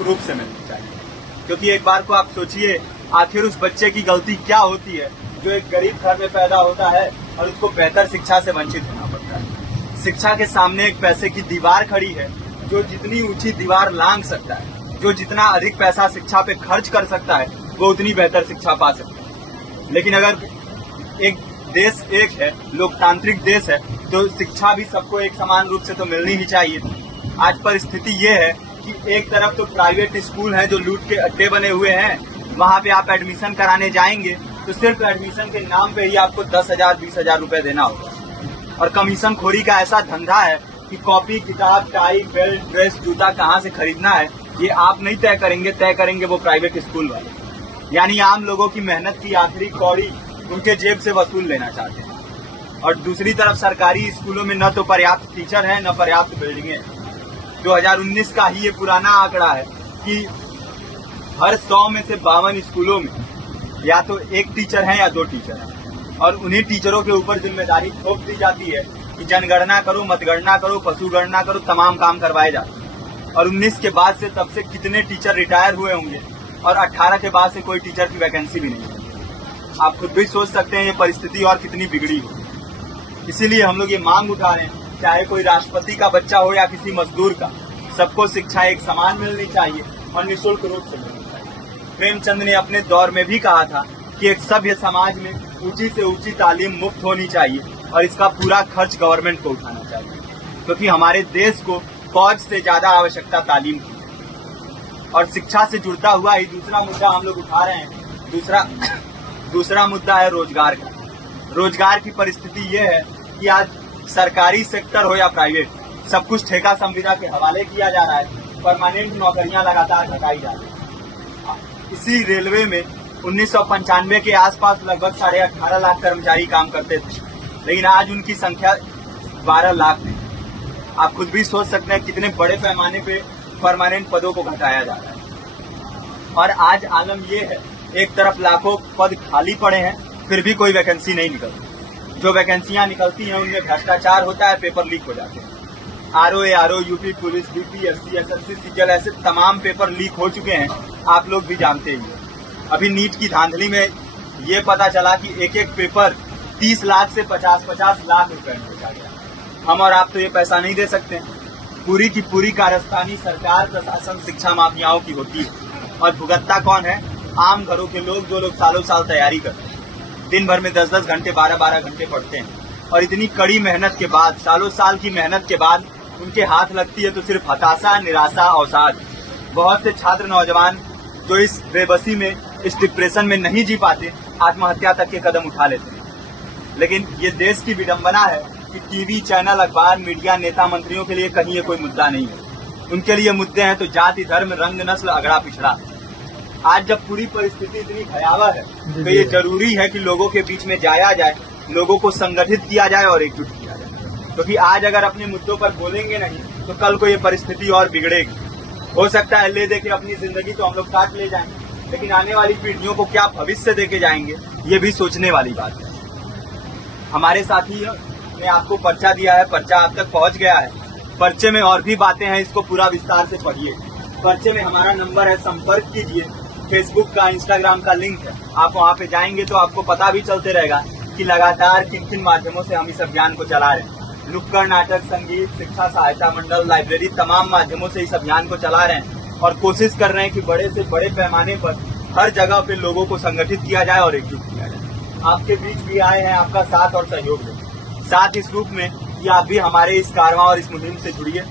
निःशुल्क रूप से मिलनी चाहिए। क्योंकि एक बार को आप सोचिए, आखिर उस बच्चे की गलती क्या होती है जो एक गरीब घर में पैदा होता है और उसको बेहतर शिक्षा से वंचित होना पड़ता है। शिक्षा के सामने एक पैसे की दीवार खड़ी है, जो जितनी ऊंची दीवार लांघ सकता है, जो जितना अधिक पैसा शिक्षा पे खर्च कर सकता है, वो उतनी बेहतर शिक्षा पा सकता है। लेकिन अगर एक देश एक है, लोकतांत्रिक देश है, तो शिक्षा भी सबको एक समान रूप से तो मिलनी ही चाहिए। आज परिस्थिति ये है कि एक तरफ तो प्राइवेट स्कूल हैं जो लूट के अड्डे बने हुए हैं, वहाँ पे आप एडमिशन कराने जाएंगे तो सिर्फ एडमिशन के नाम पे ही आपको 10,000 20,000 रुपए देना होगा। और कमीशन खोरी का ऐसा धंधा है कि कॉपी, किताब, टाई, बेल्ट, ड्रेस, जूता कहाँ से खरीदना है ये आप नहीं तय करेंगे वो प्राइवेट स्कूल वाले। यानी आम लोगों की मेहनत की आखिरी कौड़ी उनके जेब से वसूल लेना चाहते हैं। और दूसरी तरफ सरकारी स्कूलों में न तो पर्याप्त टीचर है, न पर्याप्त बिल्डिंगे हैं। 2019 का ही ये पुराना आंकड़ा है कि हर 100 में से 52 स्कूलों में या तो एक टीचर है या 2 टीचर हैं। और उन्हीं टीचरों के ऊपर जिम्मेदारी थोप दी जाती है कि जनगणना करो, मतगणना करो, पशुगणना करो, तमाम काम करवाए जाते हैं। और 19 के बाद से तब से कितने टीचर रिटायर हुए होंगे और 18 के बाद से कोई टीचर की वैकेंसी भी नहीं है। आप खुद भी सोच सकते हैं ये परिस्थिति और कितनी बिगड़ी हो। इसीलिए हम लोग ये मांग उठा रहे हैं, चाहे कोई राष्ट्रपति का बच्चा हो या किसी मजदूर का, सबको शिक्षा एक समान मिलनी चाहिए और निःशुल्क रूप से मिलनी चाहिए। प्रेमचंद ने अपने दौर में भी कहा था कि एक सभ्य समाज में ऊंची से ऊंची तालीम मुफ्त होनी चाहिए और इसका पूरा खर्च गवर्नमेंट को उठाना चाहिए, क्योंकि हमारे देश को फौज से ज्यादा आवश्यकता तालीम की है। और शिक्षा से जुड़ता हुआ ही दूसरा मुद्दा हम लोग उठा रहे हैं। दूसरा मुद्दा है रोजगार का। रोजगार की परिस्थिति ये है कि आज सरकारी सेक्टर हो या प्राइवेट, सब कुछ ठेका संविदा के हवाले किया जा रहा है। परमानेंट नौकरियां लगातार घटाई जा रही है। इसी रेलवे में 1995 के आसपास लगभग 18.5 लाख कर्मचारी काम करते थे, लेकिन आज उनकी संख्या 12 लाख है। आप खुद भी सोच सकते हैं कितने बड़े पैमाने पे परमानेंट पदों को घटाया जा रहा है। और आज आलम ये है, एक तरफ लाखों पद खाली पड़े हैं, फिर भी कोई वैकेंसी नहीं निकलती। जो वैकेंसियां निकलती हैं उनमें भ्रष्टाचार होता है, पेपर लीक हो जाते हैं। RO, UP police, BPSC, SSC, CGL, ऐसे तमाम पेपर लीक हो चुके हैं, आप लोग भी जानते ही हैं। अभी नीट की धांधली में ये पता चला कि एक एक पेपर 30 लाख से 50-50 लाख रुपए में बेचा गया। हम और आप तो ये पैसा नहीं दे सकते। पूरी की पूरी कारस्तानी सरकार, प्रशासन, शिक्षा माफियाओं की होती है। और भुगतता कौन है? आम घरों के लोग, जो लोग सालों साल तैयारी करते हैं, दिन भर में 10-10 घंटे, 12-12 घंटे पढ़ते हैं। और इतनी कड़ी मेहनत के बाद, सालों साल की मेहनत के बाद उनके हाथ लगती है तो सिर्फ हताशा, निराशा, अवसाद। बहुत से छात्र नौजवान जो इस बेबसी में, इस डिप्रेशन में नहीं जी पाते, आत्महत्या तक के कदम उठा लेते हैं। लेकिन ये देश की विडंबना है कि टीवी चैनल, अखबार, मीडिया, नेता, मंत्रियों के लिए कहीं ये कोई मुद्दा नहीं है। उनके लिए मुद्दे हैं तो जाति, धर्म, रंग, नस्ल, अगड़ा पिछड़ा। आज जब पूरी परिस्थिति इतनी भयावह है तो ये जरूरी है कि लोगों के बीच में जाया जाए, लोगों को संगठित किया जाए और एकजुट किया जाए। क्योंकि आज अगर अपने मुद्दों पर बोलेंगे नहीं तो कल को ये परिस्थिति और बिगड़ेगी। हो सकता है ले दे के अपनी जिंदगी तो हम लोग काट ले जाएंगे, लेकिन आने वाली पीढ़ियों को क्या भविष्य दे के जाएंगे, ये भी सोचने वाली बात है। हमारे साथी ने आपको पर्चा दिया है, पर्चा आप तक पहुंच गया है। पर्चे में और भी बातें हैं, इसको पूरा विस्तार से पढ़िए। पर्चे में हमारा नंबर है, संपर्क कीजिए। फेसबुक का, इंस्टाग्राम का लिंक है, आप वहाँ पे जाएंगे तो आपको पता भी चलते रहेगा कि लगातार किन किन माध्यमों से हम इस अभियान को चला रहे हैं। नुक्कड़ नाटक, संगीत, शिक्षा सहायता मंडल, लाइब्रेरी, तमाम माध्यमों से इस अभियान को चला रहे हैं और कोशिश कर रहे हैं कि बड़े से बड़े पैमाने पर हर जगह पे लोगों को संगठित किया जाए और एकजुट किया जाए। आपके बीच भी आए हैं, आपका साथ और सहयोग दें। साथ इस रूप में कि आप भी हमारे इस कारवां और इस मुहिम से जुड़िए।